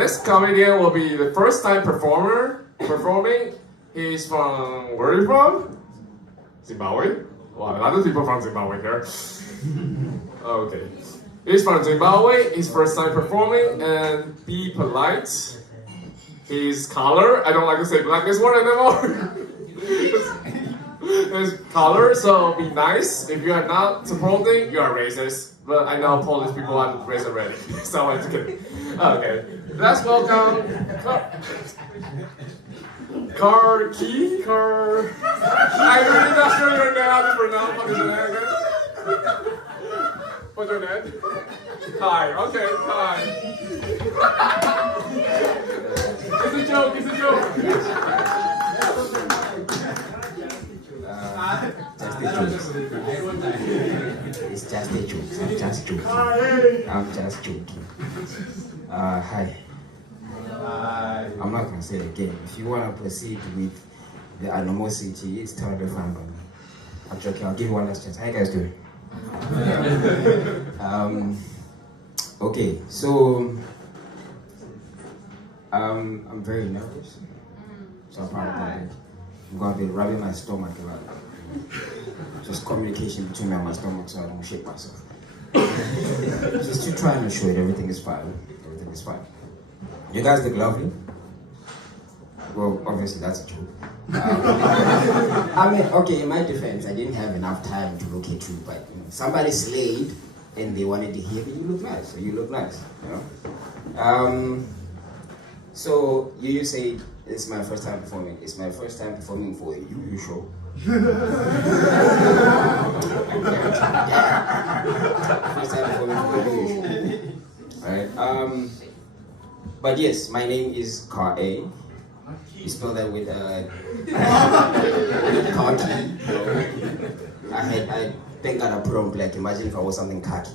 This comedian will be the first time performing. He's from, where are you from? Zimbabwe? Wow, a lot of people from Zimbabwe here. Okay. He's from Zimbabwe, his first time performing, and be polite. His color, I don't like to say blackness word anymore. His color, so be nice. If you are not supporting, you are racist. But I know Polish people are racist already, so I'm just kidding. Okay, let's welcome Kaey. I'm really not sure your name. How to pronounce what is your name again? What's your name? Kaey. Okay, Kaey. It's a joke. It's a joke. It's just a joke. I'm just joking. Hi. I'm not gonna say it again. If you wanna proceed with the animosity, it's totally fine by me. I'm joking. I'll give you one last chance. How you guys doing? Okay. So I'm very nervous. So I'm probably I'm gonna be rubbing my stomach a lot. Just communication between me and my stomach so I don't shake myself. Just to try and ensure that everything is fine. Everything is fine. You guys look lovely. Well, obviously that's a joke. I mean, okay, in my defense, I didn't have enough time to look at you, but you know, somebody slayed and they wanted to hear me. You look nice, so you look nice. You know. So you say it's my first time performing. It's my first time performing for a UU show. First time performing for a UU show. Alright. But yes, my name is Kaey. You spell that with khaki. I thank God I put on black. Imagine if I was something khaki.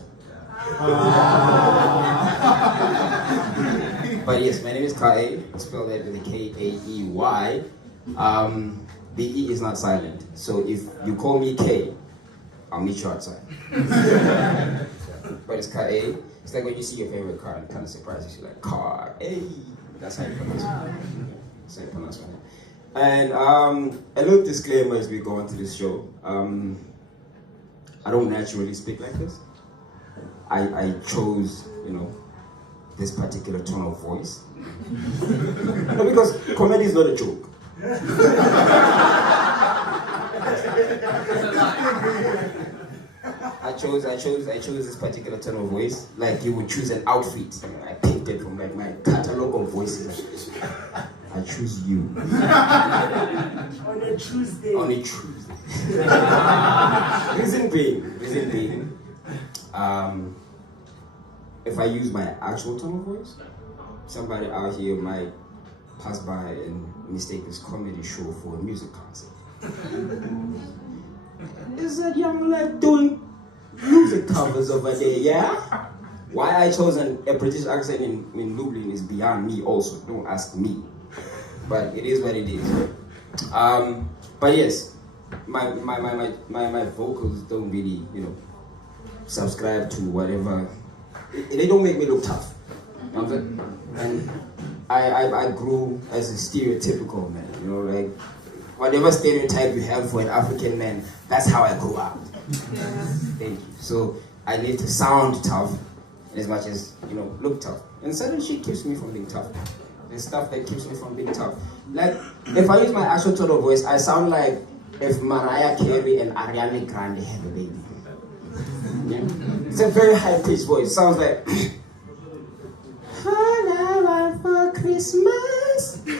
But yes, my name is Kaey. Spell that with a Kaey. The E is not silent. So if you call me K, I'll meet you outside. But it's Kaey. It's like when you see your favorite car and it kind of surprises you, like Kaey. That's how you pronounce it. That's how you pronounce it. And a little disclaimer as we go into this show. I don't naturally speak like this. I chose, you know, this particular tone of voice. No, because comedy is not a joke. I chose this particular tone of voice. Like you would choose an outfit. You know, I picked it from like my catalog of voices. I choose you. On a Tuesday. On a Tuesday. Reason being, if I use my actual tone of voice, somebody out here might pass by and mistake this comedy show for a music concert. Is that young lad doing music covers over there, yeah? Why I chose a British accent in Lublin is beyond me also, don't ask me. But it is what it is. But yes, my vocals don't really, you know, subscribe to whatever. They don't make me look tough. You know what I'm saying? And I grew as a stereotypical man, you know, like whatever stereotype you have for an African man, that's how I grew up. Thank you. So I need to sound tough as much as, you know, look tough. And certain shit keeps me from being tough. There's stuff that keeps me from being tough. Like, if I use my actual tone of voice, I sound like if Mariah Carey and Ariana Grande had a baby. Yeah? It's a very high-pitched voice. It sounds like, all I want for Christmas is you.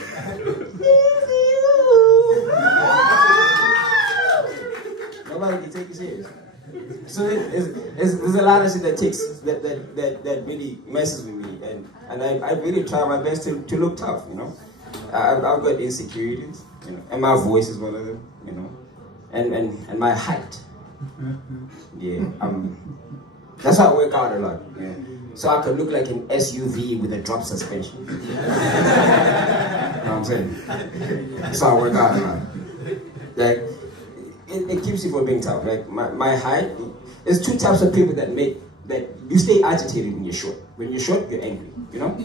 Nobody can take you serious. So there's a lot of shit that that really messes with me, and I really try my best to look tough, you know. I've got insecurities, you know, and my voice is one of them, you know, and my height. Yeah, that's why I work out a lot, yeah. So I can look like an SUV with a drop suspension. You know what I'm saying? So I work out a lot. Like, it keeps you from being tough. Like my height, there's two types of people that you stay agitated when you're short. When you're short, you're angry, you know?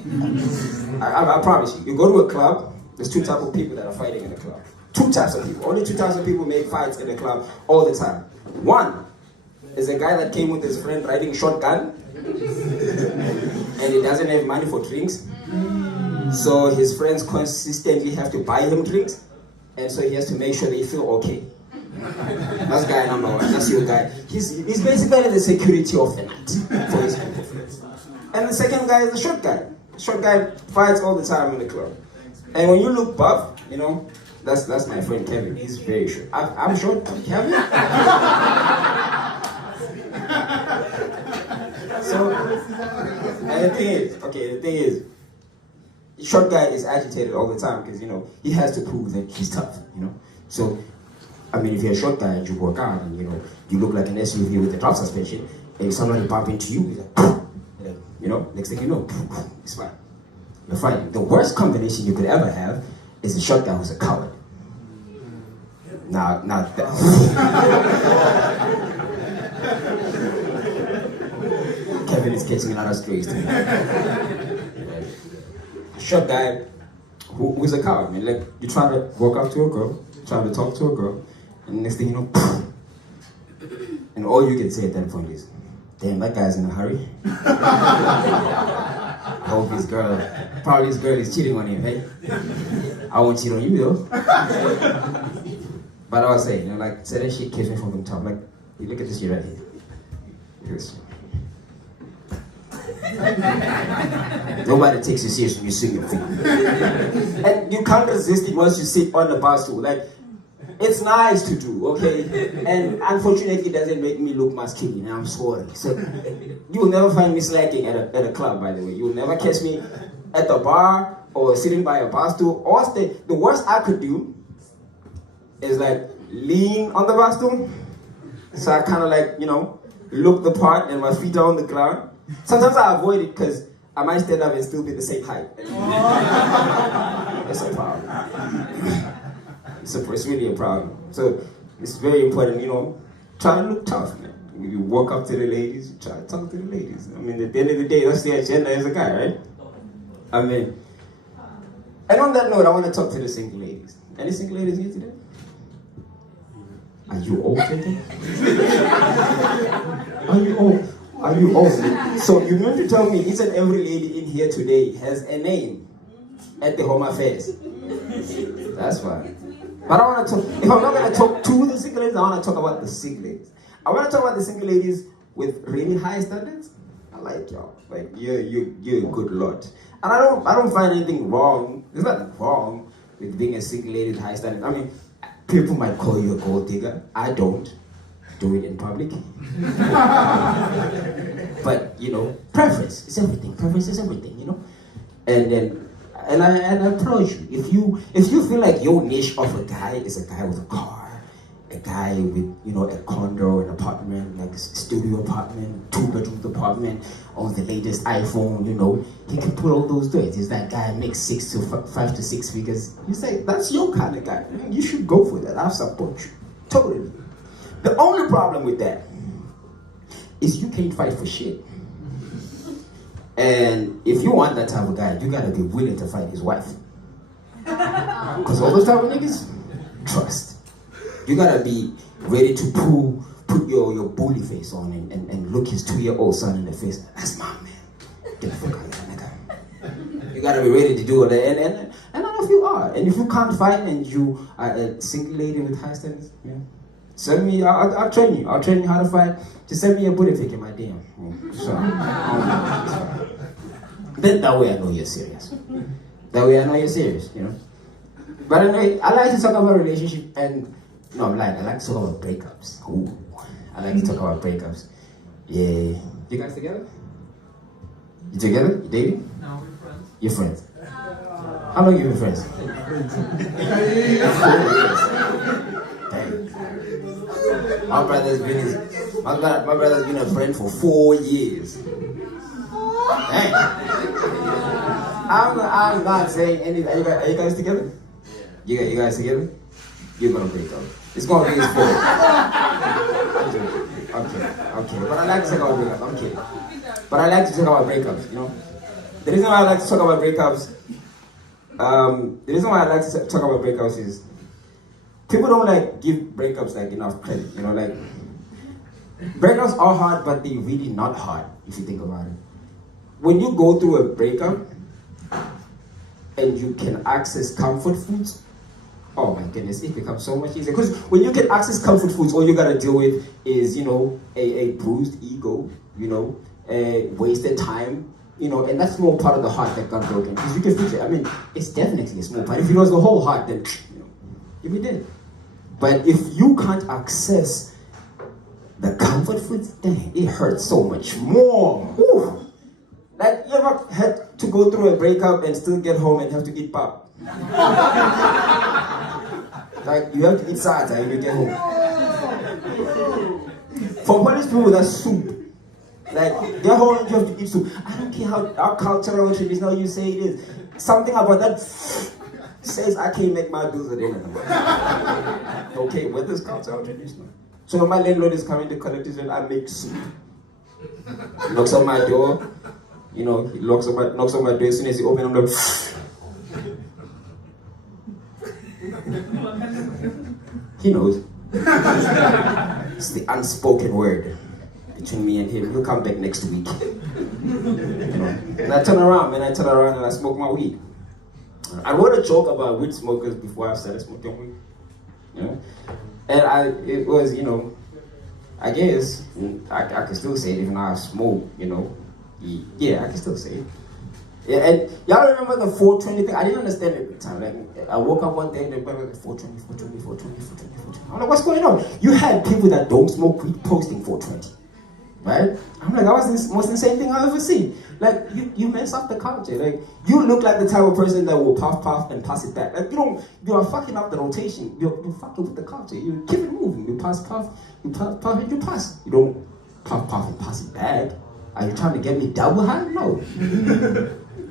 I promise you. You go to a club, there's two types of people that are fighting in the club. Two types of people. Only two types of people make fights in the club all the time. One is a guy that came with his friend riding shotgun and he doesn't have money for drinks. So his friends consistently have to buy him drinks, and so he has to make sure they feel okay. That's guy number one. That's your guy. He's basically the security of the night for his group of friends. And the second guy is the short guy. Short guy fights all the time in the club. And when you look buff, you know, that's my friend Kevin. He's very short. I'm short. Kevin. So, and the thing is, short guy is agitated all the time because, you know, he has to prove that he's tough, you know. So, I mean, if you're a short guy and you work out and, you know, you look like an SUV with a drop suspension, and if somebody bump into you, he's like, you know, next thing you know, it's fine. You're fighting. The worst combination you could ever have is a short guy who's a coward. Now that. Kevin is catching a lot of strays today. Short guy who's a coward, man. Like, you try to walk up to a girl, try to talk to a girl, and the next thing you know, and all you can say at that point is, damn, that guy's in a hurry. I hope his girl is cheating on him, hey? I won't cheat on you, though. But I was saying, you know, like, say that shit keeps me from the top. Like, you look at this shit right here. Look at this. Nobody takes you serious when you sing your thing. And you can't resist it once you sit on the bar stool. Like, it's nice to do, okay? And unfortunately, it doesn't make me look masculine. I'm sorry. So, you will never find me slacking at a club, by the way. You will never catch me at the bar or sitting by a bar stool. Or the worst I could do is like lean on the bar stool. So I kind of like, you know, look the part and my feet are on the ground. Sometimes I avoid it because I might stand up and still be the same height. It's a problem. It's really a problem. So it's very important, you know, try to look tough, man. You walk up to the ladies, you try to talk to the ladies. I mean, at the end of the day, that's the agenda as a guy, right? I mean, and on that note, I want to talk to the single ladies. Any single ladies here today? Are you old today? Are you old? Are you old? So you meant to tell me each and every lady in here today has a name at the home affairs. That's fine. But I want to talk, if I'm not going to talk to the single ladies, I want to talk about the single ladies. I want to talk about the single ladies with really high standards. I like y'all. Like, you're a good lot. And I don't find anything wrong. There's nothing wrong with being a single lady with high standards. I mean, people might call you a gold digger. I don't do it in public. But, you know, preference is everything. Preference is everything, you know. And I applaud you. If you feel like your niche of a guy is a guy with a car, a guy with, you know, a condo, an apartment, like a studio apartment, 2-bedroom apartment, on the latest iPhone, you know, he can put all those things. He's that guy makes 5 to 6 figures. You say, that's your kind of guy. You should go for that. I'll support you. Totally. The only problem with that is you can't fight for shit. And if you want that type of guy, you gotta be willing to fight his wife. Because all those type of niggas, trust. You gotta be ready to put your bully face on and look his 2-year-old son in the face. That's my man. Get the fuck out of here, nigga. You gotta be ready to do all that. And I know if you are. And if you can't fight and you are a single lady with high standards, yeah, send me, I'll train you. I'll train you how to fight. Just send me a booty pic in my DM. So, then that way I know you're serious. That way I know you're serious, you know. But anyway, I like to talk about relationship and, no, I like to talk about breakups. Ooh, I like to talk about breakups. Yeah. You guys together? You together? You dating? No, we're friends. You're friends? How long have you been friends? 4 years. Dang. My brother's been a friend for 4 years. Dang. I'm not saying anything. Are you guys together? You guys together? You're gonna break up. It's gonna be his fault. I'm kidding. But I like to say I'll break up. I'm kidding. But I like to talk about breakups, you know. The reason why I like to talk about breakups, is people don't like give breakups like enough credit, you know, like breakups are hard, but they're really not hard if you think about it. When you go through a breakup and you can access comfort foods, oh my goodness, it becomes so much easier. Because when you can access comfort foods, all you gotta deal with is, you know, a bruised ego, you know, a wasted time, you know, and that's more part of the heart that got broken. Because you can fix it. I mean, it's definitely a small part. If it was the whole heart, then, you know, you'd be dead. But if you can't access the comfort foods, dang, it hurts so much more. Whew. Like, you ever had to go through a breakup and still get home and have to eat pap? Like, you have to eat salsa when you get home. For Polish people, that's soup. Like, get home and you have to eat soup. I don't care how cultural or traditional you say it is. Something about that says I can't make my bills at the end of the month. Okay, whether it's cultural or traditional. So when my landlord is coming to collect his rent, I make soup. Knocks on my door. You know, he knocks on my door. As soon as he opens, I'm like, he knows. It's the unspoken word between me and him. He'll come back next week. You know? And I turn around and I smoke my weed. I wrote a joke about weed smokers before I started smoking weed. You know? And it was, you know, I guess I can still say it even though I smoke, you know. Yeah, I can still say it. Yeah, and y'all remember the 420 thing? I didn't understand it at the time. Like, I woke up one day and they were like 420. I'm like, what's going on? You had people that don't smoke weed posting 420, right? I'm like, that was the most insane thing I've ever seen. Like, you mess up the culture. Like, you look like the type of person that will puff and pass it back. Like, you are fucking up the rotation. You're fucking with the culture. You keep it moving. You puff, you puff and you pass. You don't puff and pass it back. Are you trying to get me double high? No.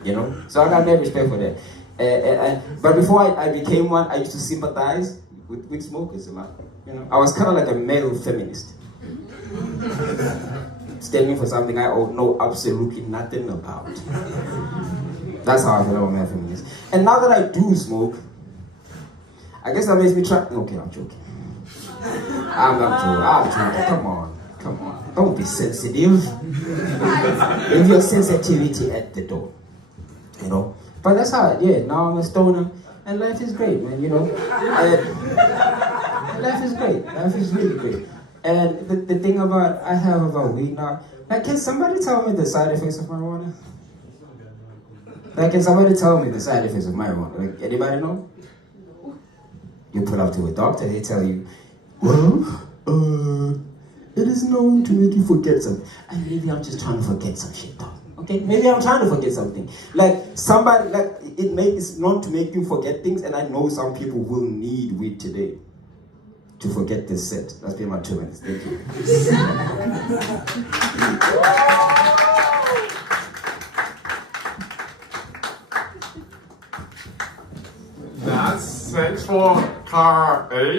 You know? So I got very respect for that. But before I became one, I used to sympathize with smokers a lot. You know? I was kind of like a male feminist. Standing for something I know absolutely nothing about. That's how I feel about a male feminist. And now that I do smoke, I guess that makes me try. Okay, I'm joking. I'm joking. Come on. Don't be sensitive. Leave your sensitivity at the door. You know? But that's how, now I'm a stoner and life is great, man, you know? Life is great. Life is really great. And the thing I have about weed now, like, can somebody tell me the side effects of marijuana? Like, can somebody tell me the side effects of marijuana? Like, anybody know? You pull up to a doctor, they tell you, well, it is known to make you forget something. And maybe I'm just trying to forget some shit, though. Okay, maybe I'm trying to forget something. Like, it's known to make you forget things, and I know some people will need weed today to forget this set. That's been my 2 minutes. Thank you. Thanks for Kaey.